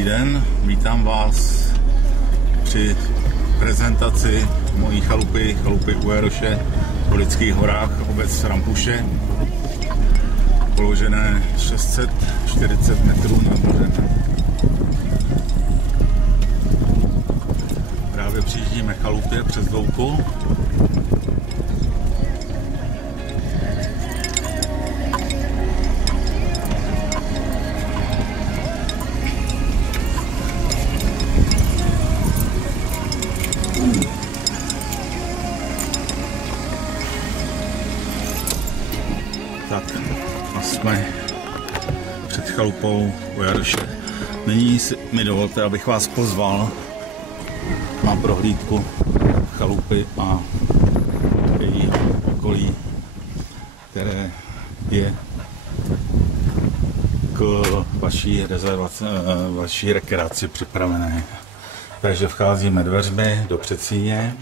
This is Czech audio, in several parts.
Dobrý den, vítám vás při prezentaci mojí chalupy u Jaroše v Lidských horách, obec Rampuše, položené 640 metrů nad mořem. Právě přijíždíme chalupě přes louku. Tak a jsme před chalupou u Jaroše. Nyní mi dovolte, abych vás pozval na prohlídku chalupy a její okolí, které je k vaší rekreaci připravené. Takže vcházíme dveřmi do předsíně.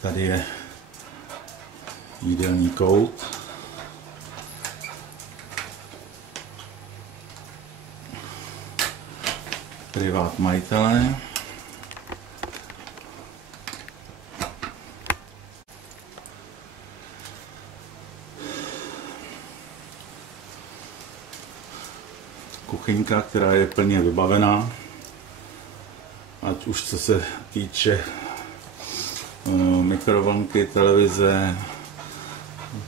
Tady je jídelní kout. Privát majitele. Kuchyňka, která je plně vybavená, ať už co se týče mikrovlnky, televize,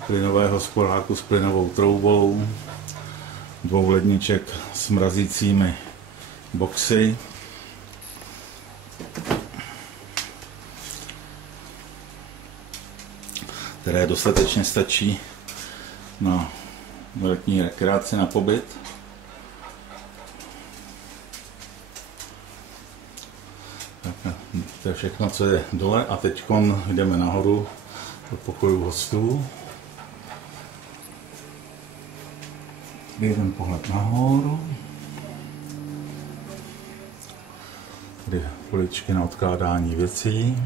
plynového sporáku s plynovou troubou, 2 ledniček s mrazícími boxy, které dostatečně stačí na letní rekreaci, na pobyt. Tak, to je všechno, co je dole, a teď jdeme nahoru do pokoju hostů. Jeden pohled nahoru. Tady poličky na odkládání věcí.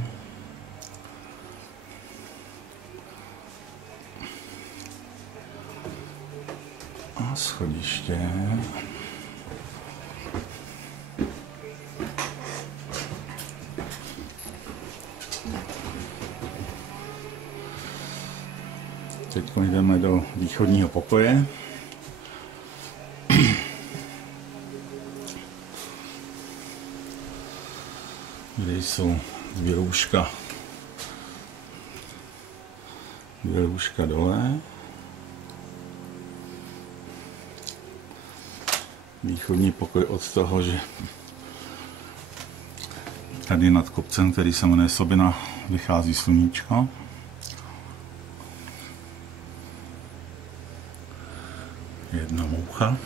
A schodiště. Teď jdeme do východního pokoje. Kde jsou 2 lůžka dole. Východní pokoj od toho, že tady nad kopcem, který se jmenuje Sobina, vychází sluníčko. Jedna moucha.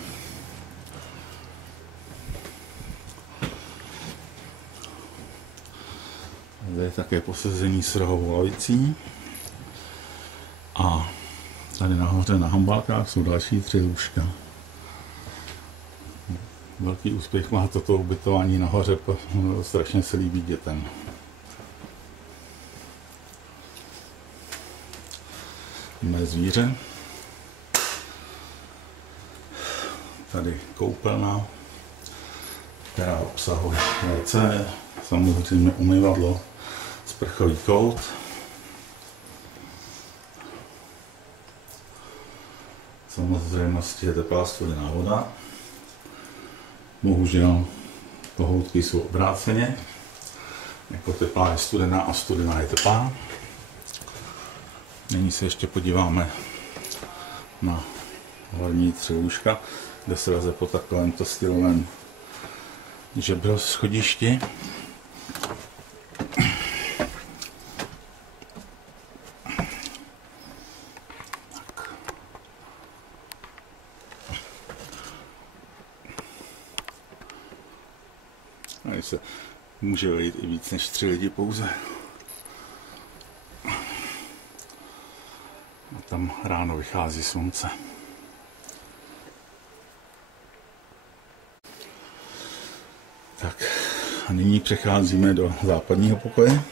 Zde je také posezení s rohovou lavicí. A tady nahoře na hambálkách jsou další 3 lůžka. Velký úspěch má toto ubytování nahoře, strašně se líbí dětem. Mé zvíře. Tady koupelna, která obsahuje WC, samozřejmě umyvadlo, sprchový kout. Samozřejmě je teplá studená voda. Bohužel kohoutky jsou obráceně. Jako teplá je studená a studená je teplá. Nyní se ještě podíváme na hlavní 3 lůžka, kde se leze po takovémto stylovém žebro schodišti. Tady se může vejít i víc než 3 lidi pouze. A tam ráno vychází slunce. Tak a nyní přecházíme do západního pokoje.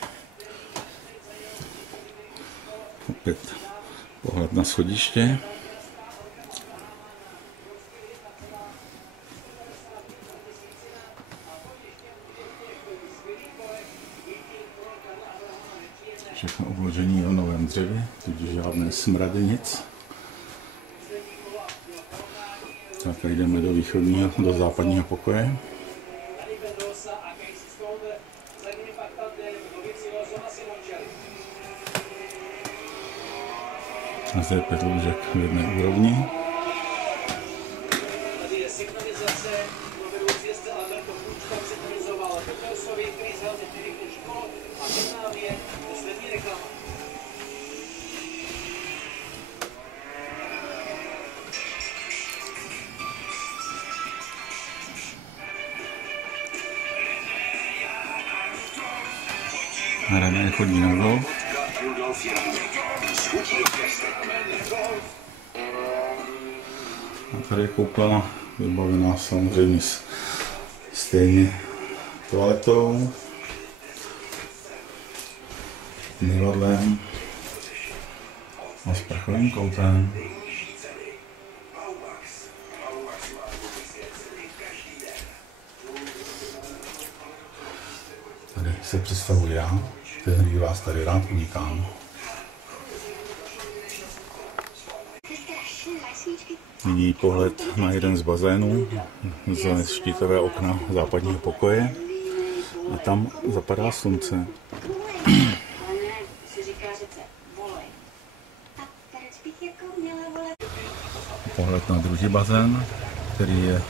Opět pohled na schodiště. obložení o novém dřevě, tudíž žádné smrady, nic. Tak a jdeme do západního pokoje. A zde je 5 lůžek v jedné úrovni. René chodí na golf. A tady je koupelna vybavená samozřejmě stejně toaletou, umyvadlem a sprchovým koutem. Tady se představuji já, který vás tady rád unikám. Nyní pohled na jeden z bazénů ze štítové okna západního pokoje a tam zapadá slunce. Pohled na druhý bazén, který je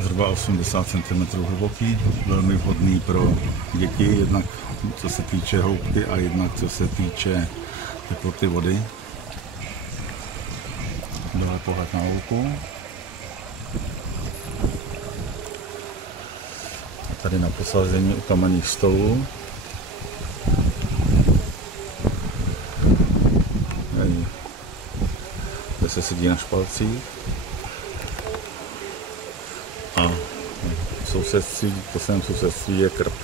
zhruba 80 cm hluboký, velmi vhodný pro děti, jednak co se týče hloubky a jednak co se týče teploty vody. Dále pohled na louku. A tady na posazení u kamenných stolů. Kde se sedí na špalcích. A v sousedství, v posledním sousedství je krb.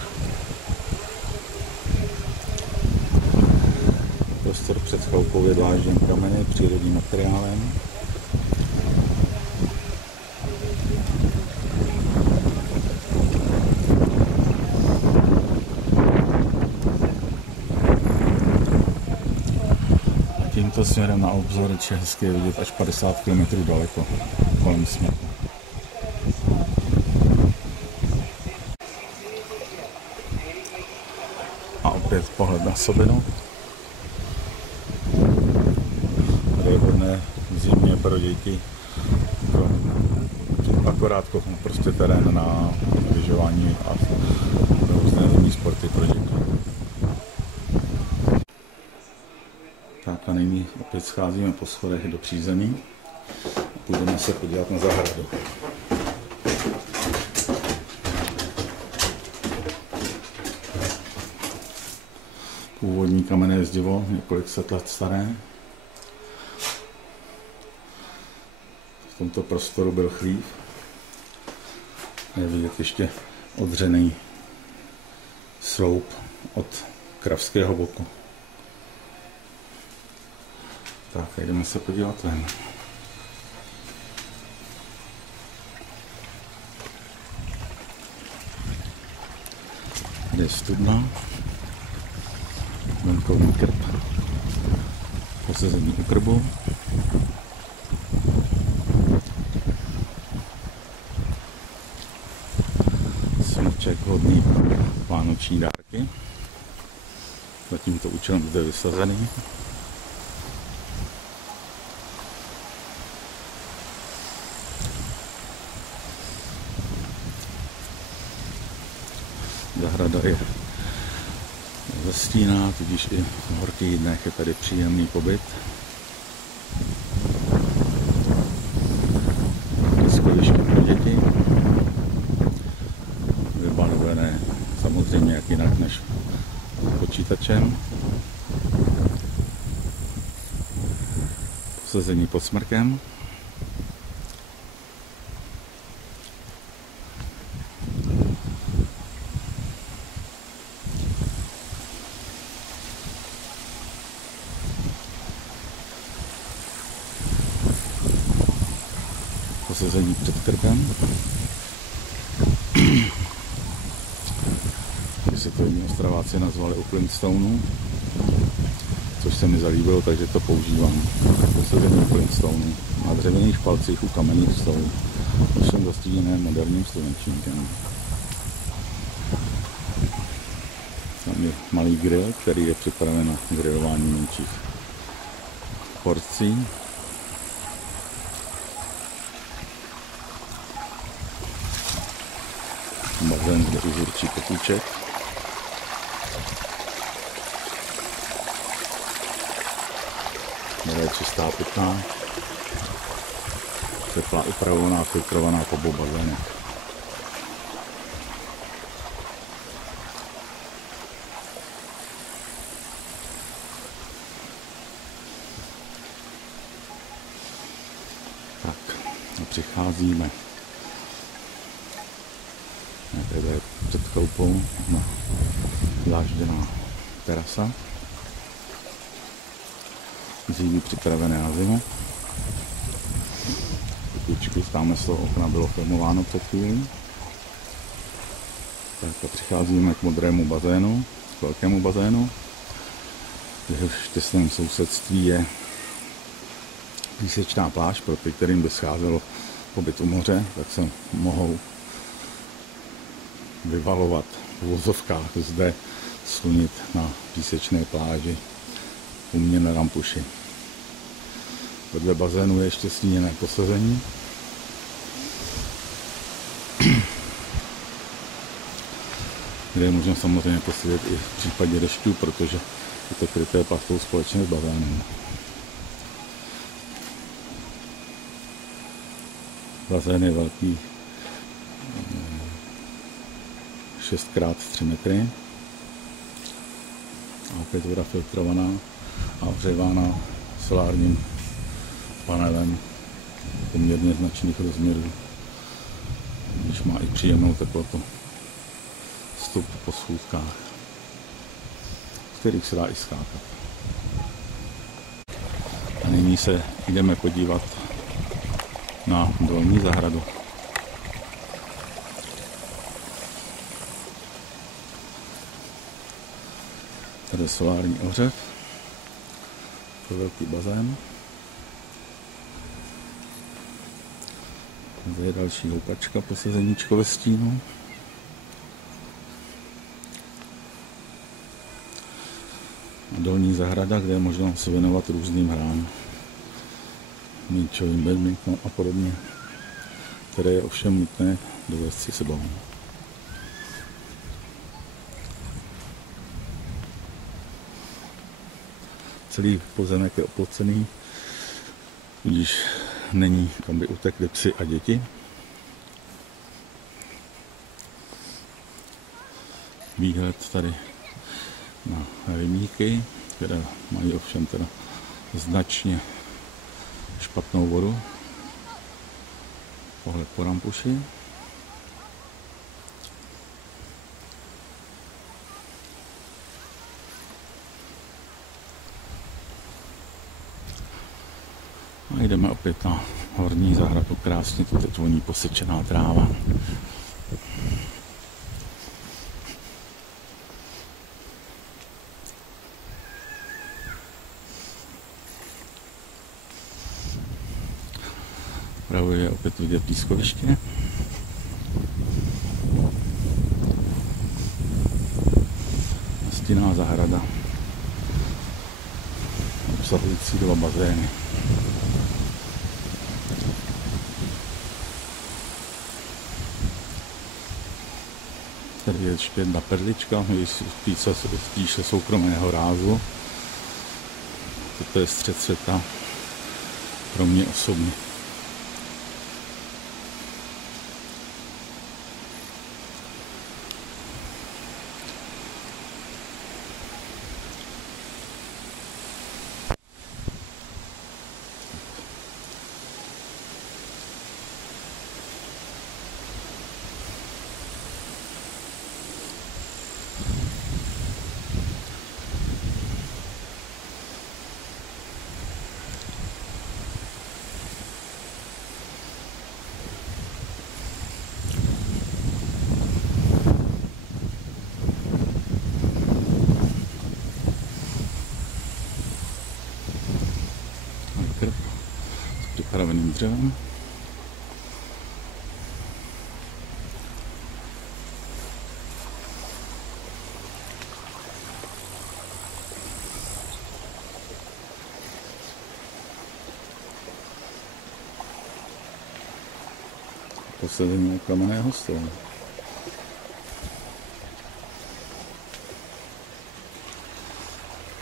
Prostor před chalupou je dlážděn kameny přírodním materiálem. Tímto směrem na obzor je hezky vidět až 50 km daleko kolem směru. A opět pohled na sobinu. Tady je vhodné v zimě pro děti, akorát prostě terén na lyžování a různé zimní sporty pro děti. Tak a nyní opět scházíme po schodech do přízemí a půjdeme se podívat na zahradu. Původní kamenné jezdivo, několik set let staré. V tomto prostoru byl chlív. Je vidět ještě odřený sloup od kravského boku. Tak, jdeme se podívat ven. Tady je studna, venkovní krb, posazení u krbu. Smrček vhodný pro vánoční dárky. Za tímto účelem zde vysazený. Zahrada je zastíná, tudíž i v horkých dnech je tady příjemný pobyt. Diskoviště pro děti. Vybarvené samozřejmě jak jinak než počítačem. Posazení pod smrkem. Posazení před krbem. Když se to jiní Ostraváci nazvali u Flintstoneů. což se mi zalíbilo, takže to používám. Posazení Flintstone na dřevěných špalcích u kamenných stolů, ovšem zastíněné moderním slunečníkem. Tam je malý grill, který je připraven na grilování menších porcí. Bazén zde uzurčí potůček. Voda je čistá, pitná, teplá, upravovaná, filtrovaná po obou bazénech. Tak, a přicházíme někde před choupou na dlážděná terasa. Zívy připravené na zimu. Kutíčky tamhle z toho okna bylo filmováno před chvílí. Tak a přicházíme k modrému bazénu, k velkému bazénu. V jeho těsném sousedství je písečná pláž, pro ty, kterým by scházelo pobyt u moře, tak se mohou vyvalovat v vozovkách zde, slunit na písečné pláži u mě na Rampuši. Vedle bazénu je ještě stíněné posazení. Kde je možno samozřejmě posedět i v případě dešťů, protože je to kryté plastou společně s bazénem. Bazén je velký 6x3 metry. A opět voda filtrovaná a ohřívána solárním panelem poměrně značných rozměrů, když má i příjemnou teplotu. Vstup po schůdkách, z kterých se dá i skákat. A nyní se jdeme podívat na dolní zahradu. Tady je solární ohřev, to je velký bazén. Zde je další houpačka, posazeníčko ve stínu. A dolní zahrada, kde je možno se věnovat různým hrám. Míčovým, badminton a podobně, které je ovšem nutné dovést si sebou. Celý pozemek je oplocený, tudíž není kam by utekli psi a děti. Výhled tady na rybníky, které mají ovšem teda značně špatnou vodu. Pohled po Rampuši. A jdeme opět na horní zahradu, krásně tu teď voní posečená tráva. Vpravo je opět vidět pískoviště. Stinná zahrada, obsahující 2 bazény. Tady je ještě jedna perlička, spíše soukromého rázu. Toto je střed světa pro mě osobně. krb s připraveným dřevem. Posazení kamenného stolu.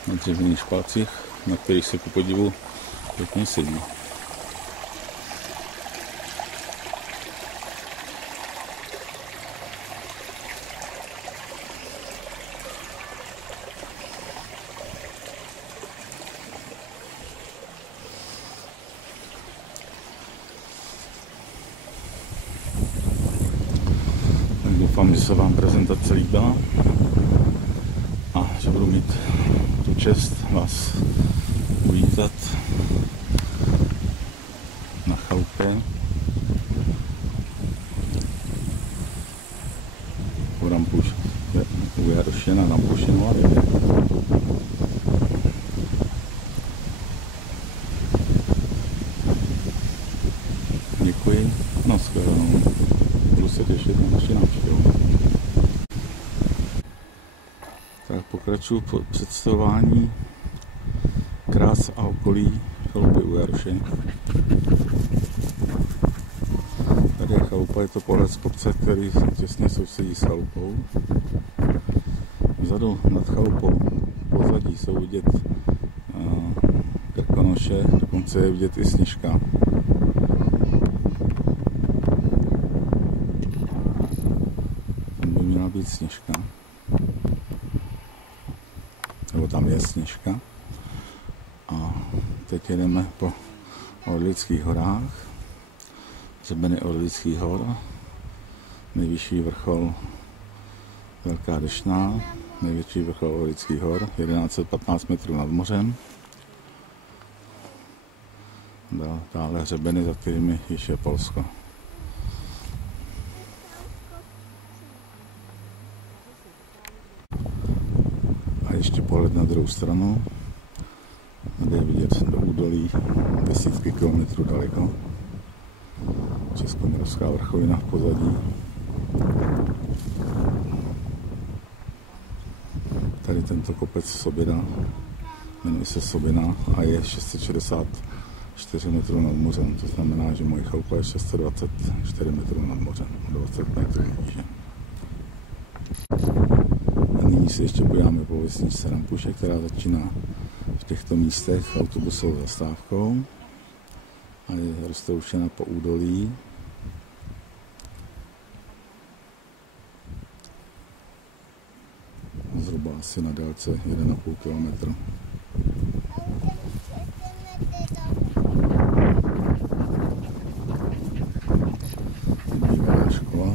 Na dřevěných špácích, na kterých se ku podivu pěkně sedí. Doufám, že se vám prezentace líbila a že budu mít tu čest vás uvítat na chalupě u Jaroše na Rampuši 09. Děkuji, nashledanou. Budu se těšit na naši návštěvu. Tak pokračuju po představování krás a okolí chalupy u Jaroše. Tady je chalupa, je to pohled z kopce, který těsně sousedí s chalupou. Vzadu nad chalupou pozadí jsou vidět Krkonoše, dokonce je vidět i Sněžka. Tam by měla být Sněžka. Nebo tam je Sněžka. A teď jedeme po Orlických horách. Hřebeny Orlických hor. Nejvyšší vrchol Velká Dešná. Největší vrchol Orlických hor. 1115 metrů nad mořem. Dále hřebeny, za kterými již je Polsko. A ještě pohled na druhou stranu. Tady je vidět do údolí desítky kilometrů daleko. Českomoravská vrchovina v pozadí. Tady tento kopec Sobina, jmenuje se Sobina a je 664 metrů nad mořem. To znamená, že moje chalupa je 624 metrů nad mořem, 20 metrů níže. A nyní se ještě podíváme po vesničce Rampuše, která začíná v těchto místech autobusovou zastávkou a je roztroušena po údolí. Zhruba asi na délce 1,5 km. Bývalá škola.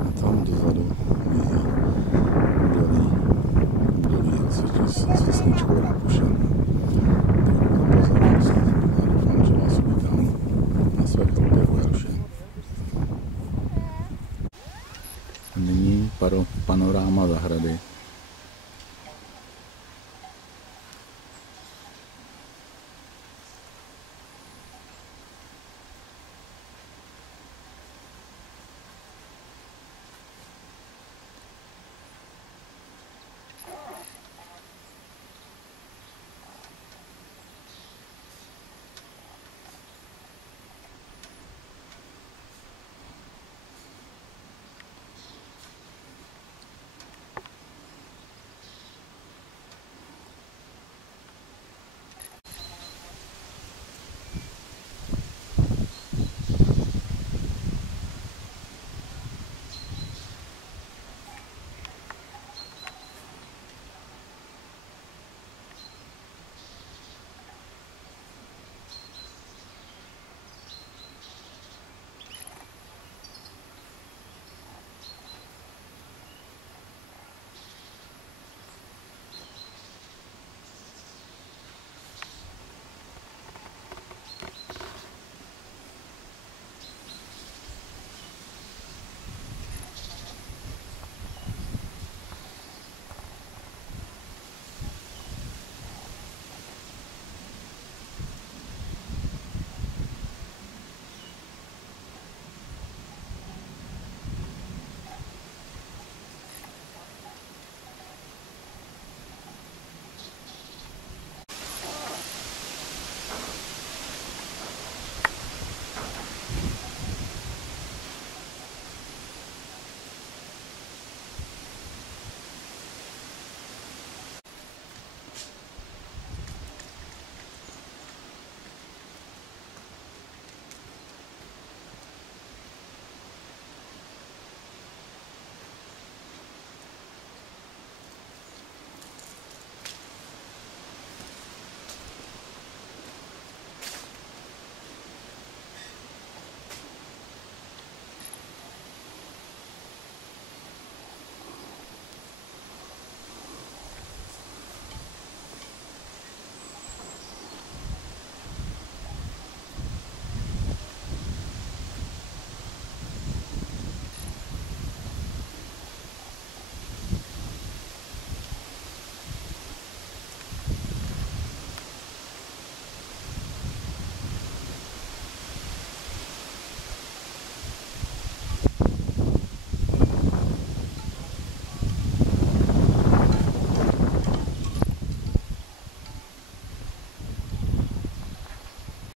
A tam dozadu vidí údolí s vesničkou Rampuše.